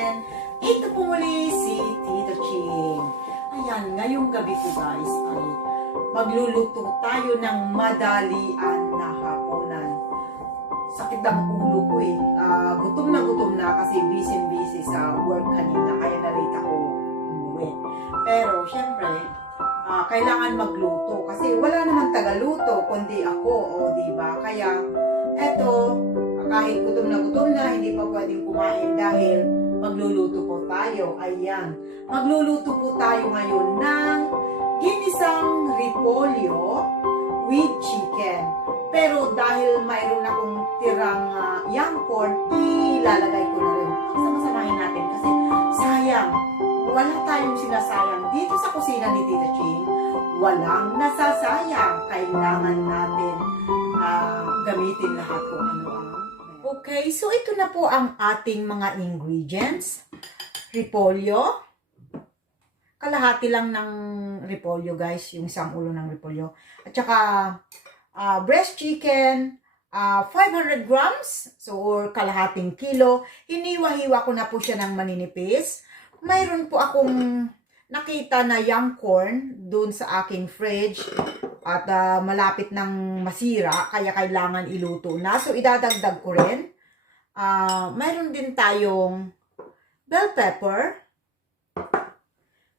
Kitchen. Ito po muli si Tita Ching. Ayan, ngayong gabi po guys ay magluluto tayo ng madalian na hapunan. Sakit ang ulo ko eh. Gutom na kasi busy sa work kanina kaya na-late ako umuwi. Pero syempre, kailangan magluto kasi wala naman tagaluto kundi ako, diba? Kaya eto, kahit gutom na, hindi pa pwedeng kumain dahil magluluto po tayo. Ayan, magluluto po tayo ngayon ng Ginisang Repolyo with chicken. Pero dahil mayroon akong tirang young corn, ilalagay ko na rin. Sama-samahin natin kasi sayang. Wala tayong sinasayang dito sa kusina ni Tita Ching. Walang nasasayang. Kailangan natin gamitin lahat kung ano ang. Okay, so ito na po ang ating mga ingredients. Repolyo. Kalahati lang ng repolyo guys, yung isang ulo ng repolyo. At saka breast chicken, 500 grams, so or kalahating kilo. Hiniwa-hiwa ko na po siya ng maninipis. Mayroon po akong nakita na young corn dun sa aking fridge at malapit ng masira, kaya kailangan iluto na. So idadagdag ko rin. Mayroon din tayong bell pepper.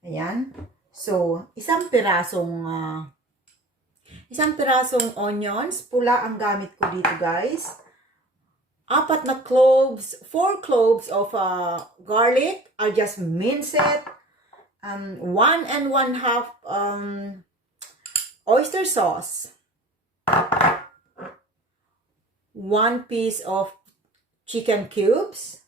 Ayan. So, isang pirasong onions. Pula ang gamit ko dito, guys. 4 na cloves, 4 cloves of garlic. I'll just mince it. 1 and 1/2 oyster sauce. 1 piece of chicken cubes.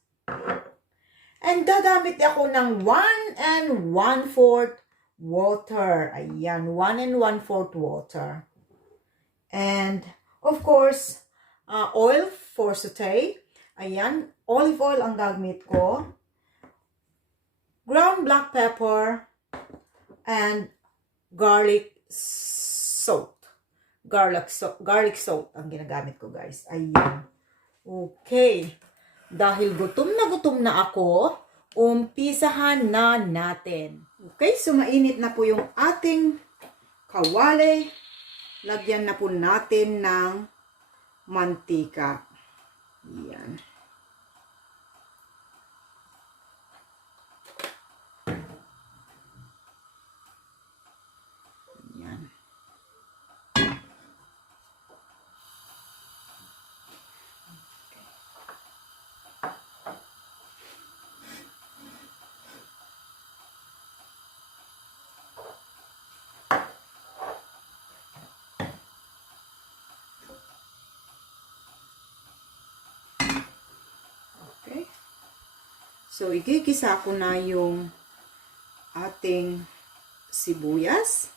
And dadamit ako ng 1 and 1/4 water. Ayan, 1 and 1/4 water. And, of course, oil for saute. Ayan, olive oil ang gamit ko. Ground black pepper. And garlic salt. Garlic salt ang ginagamit ko, guys. Ayan. Okay. Dahil gutom na ako, umpisahan na natin. Okay, so mainit na po yung ating kawali. Lagyan na po natin ng mantika. Yan. Yan. So, igigisa ko na yung ating sibuyas.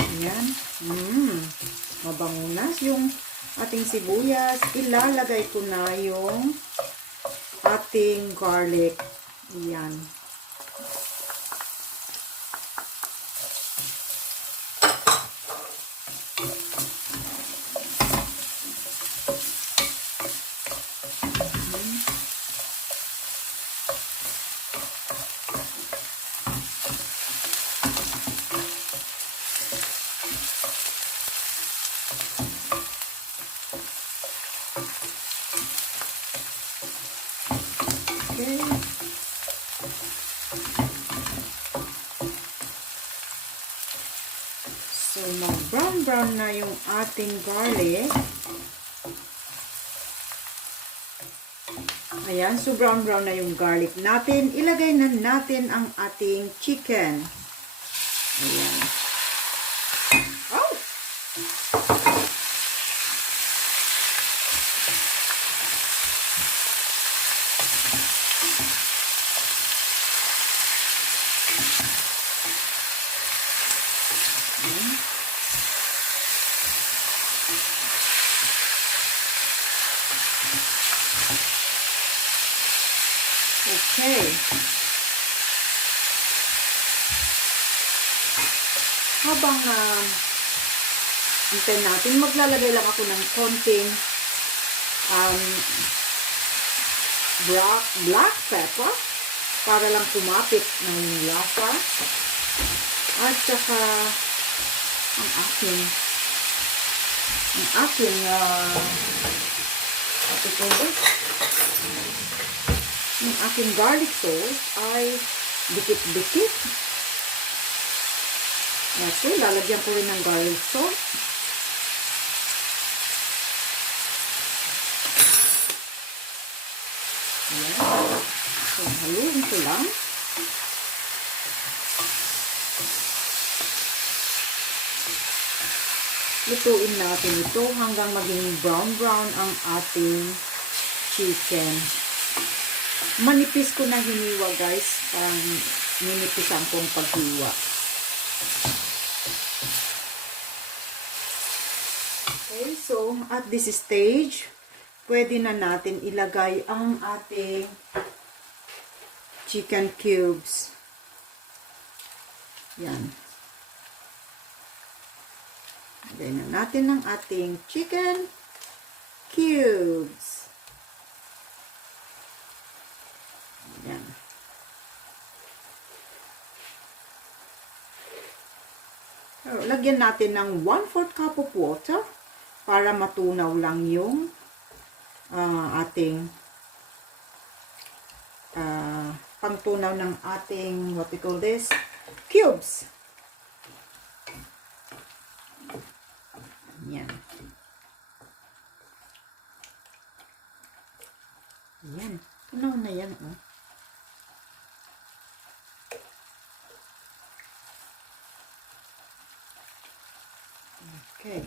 Ayan. Mabango na yung ating sibuyas. Ilalagay ko na yung ating garlic. Ayan. Okay. So, mag-brown na yung ating garlic. Ayan, so brown na yung garlic natin. Ilagay na natin ang ating chicken. Ayan. Oh! Okay. Habang antay natin, maglalagay lang ako ng konting black pepper para lang kumapit ng lasa. At saka ang aking yung aking garlic sauce ay dikit-dikit. So, lalagyan ko rin ng garlic sauce. Ayan. So, haluin ko lang. Lutuin natin ito hanggang maging brown-brown ang ating chicken. Manipis ko na hiniwa, guys. Parang ninipisan kong paghiwa. Okay, so at this stage, pwede na natin ilagay ang ating chicken cubes. Yan. Lagay na natin ang ating chicken cubes. Yan. So, lagyan natin ng 1/4 cup of water para matunaw lang yung ating pangtunaw ng ating, what we call this, cubes. Yan. Yan. Tunaw na yan, oh. Okay.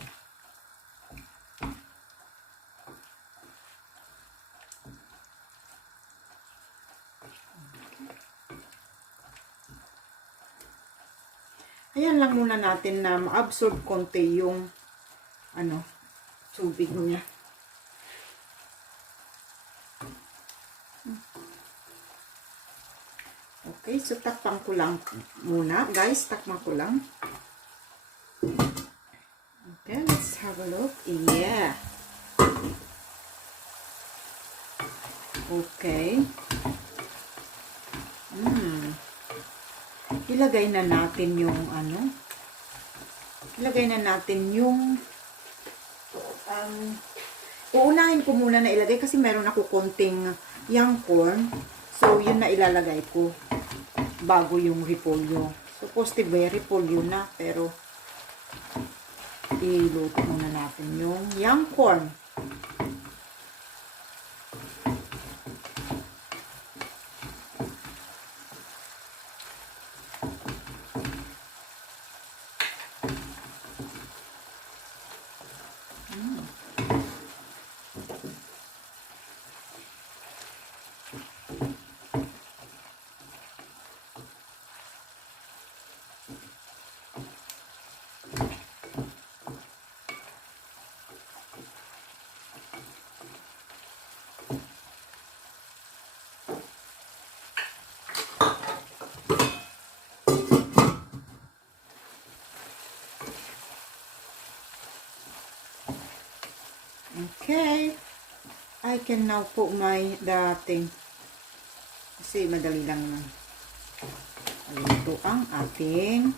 Ayan lang muna natin na ma-absorb konti yung tubig niya. Okay, so takpan ko lang muna, guys. Takpan ko lang. Okay, let's have a look. Yeah. Okay. Ilagay na natin yung ilagay na natin yung uunahin ko muna na ilagay kasi meron ako konting young corn. So, yun na ilalagay ko bago yung repolyo. Supposed to be repolyo na, pero iluto muna natin yung young corn. Okay, I can now put the thing. Kasi madali lang naman. Ito ang ating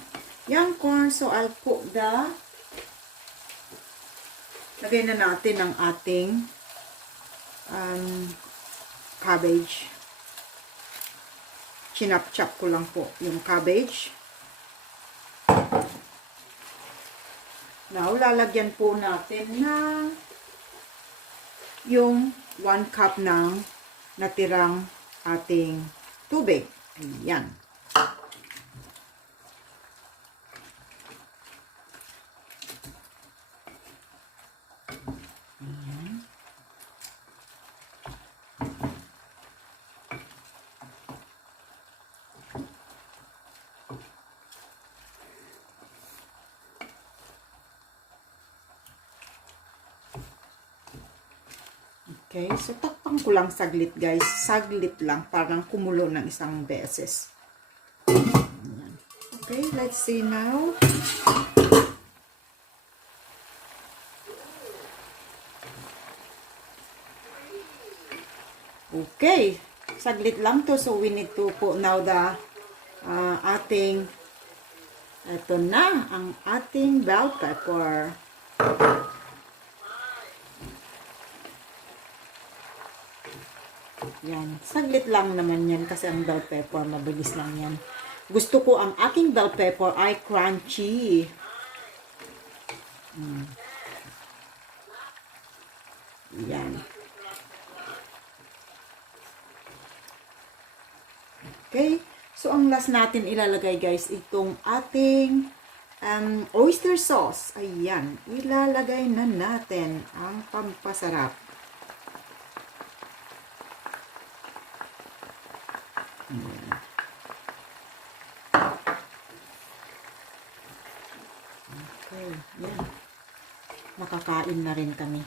young corn. So, I'll put lagay na natin ang ating cabbage. Chinap-chop ko lang po yung cabbage. Now, lalagyan po natin ng yung 1 cup ng natirang ating tubig. Ayan. Ayan. Okay, so takpan Takpan ko lang saglit guys. Saglit lang. Parang kumulo ng isang beses. Ayan. Okay, let's see now. Okay. Saglit lang to. So, we need to put now the ating, ito na, ang ating bell pepper. Yan. Saglit lang naman yan kasi ang bell pepper, mabilis lang yan. Gusto ko ang aking bell pepper ay crunchy. Yan. Okay. So, ang last natin ilalagay guys, itong ating oyster sauce. Ayan. Ilalagay na natin ang pampasarap. Ayan. Okay. Yan. Makakain na rin kami.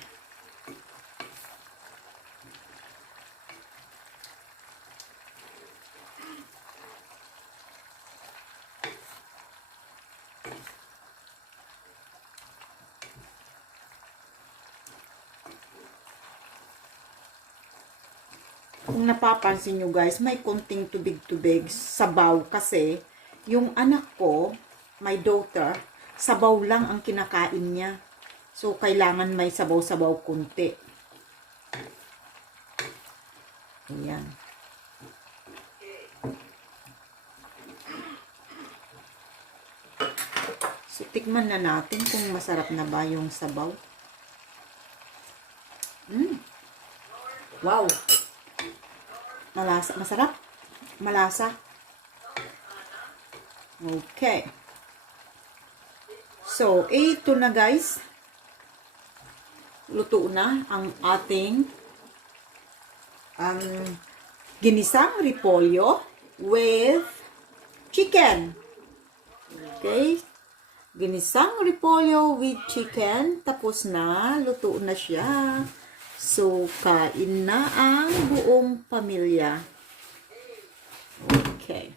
Kung napapansin nyo guys, may konting tubig-tubig, sabaw kasi yung anak ko, my daughter, sabaw lang ang kinakain niya. So, kailangan may sabaw-sabaw kunti. Ayan. So, tikman na natin kung masarap na ba yung sabaw. Wow! Malasa, masarap. Malasa. Okay. So, ito na guys. Luto na ang ating ginisang repolyo with chicken. Okay. Ginisang repolyo with chicken. Tapos na. Luto na siya. So, kain na ang buong pamilya. Okay.